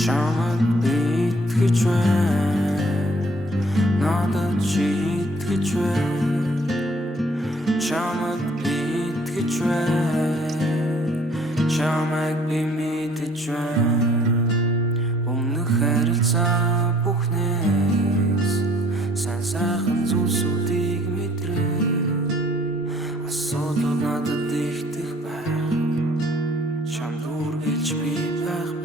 Чамд битгэж байна надад итгэж байна чамд битгэж байна чамайг би мэдэж байна өмнөх харилцаа бүхнээс сайн сайхан зүйлсүүдийг мэдрээ асуудал надад ихтэх байх чамд үргэлж би байх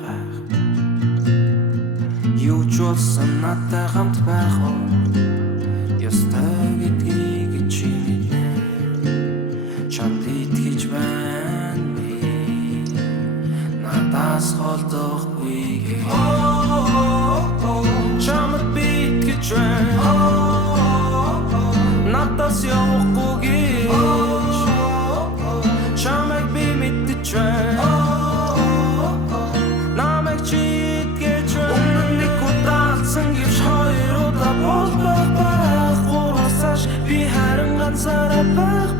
юу ч болсон надтай хамт байх уу ёстой гэдгийг чи мэднэ чамд итгэж байна би надаас холдохгүй чамд би итгэж байна надаас явахгүй чамайг би мэдэж байна намайг чи итгэж байна би харин ганцаараа байх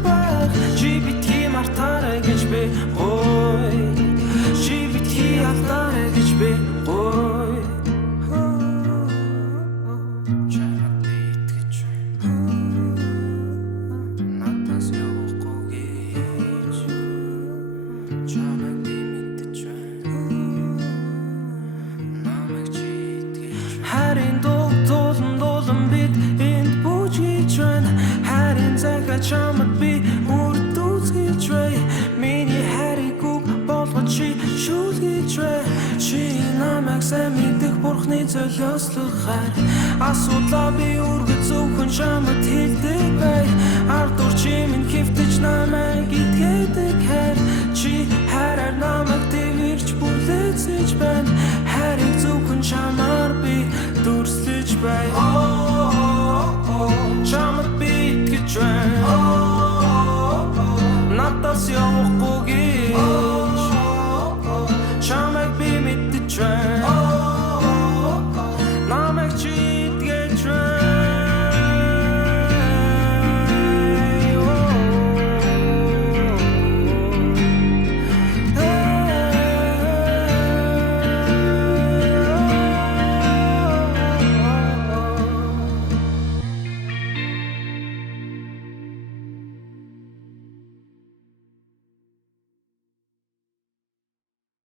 чи битгий мартаарай гэж би ой чи битгий алдаарай гэж би ой чамд би итгэж надаас явахгүй чамайг би мэдэж намайг чи итгэж харин дуулан бит энд бүжиж байна харин захаа чамд би үрдүцгийж бай миний хариг болгож чи шүлгийж бай чи намайг сайн мэдэх бурхны золиослох хайр асуудлаа би үргэлж зөвхөн чамд хэлдэг бай ардуур чи минь хэвтэж намайг итгэдэг хайр чи хараар намайг дэвэрч бүлэцэж байна хариг зөвхөн чамаар би дүрслэж бай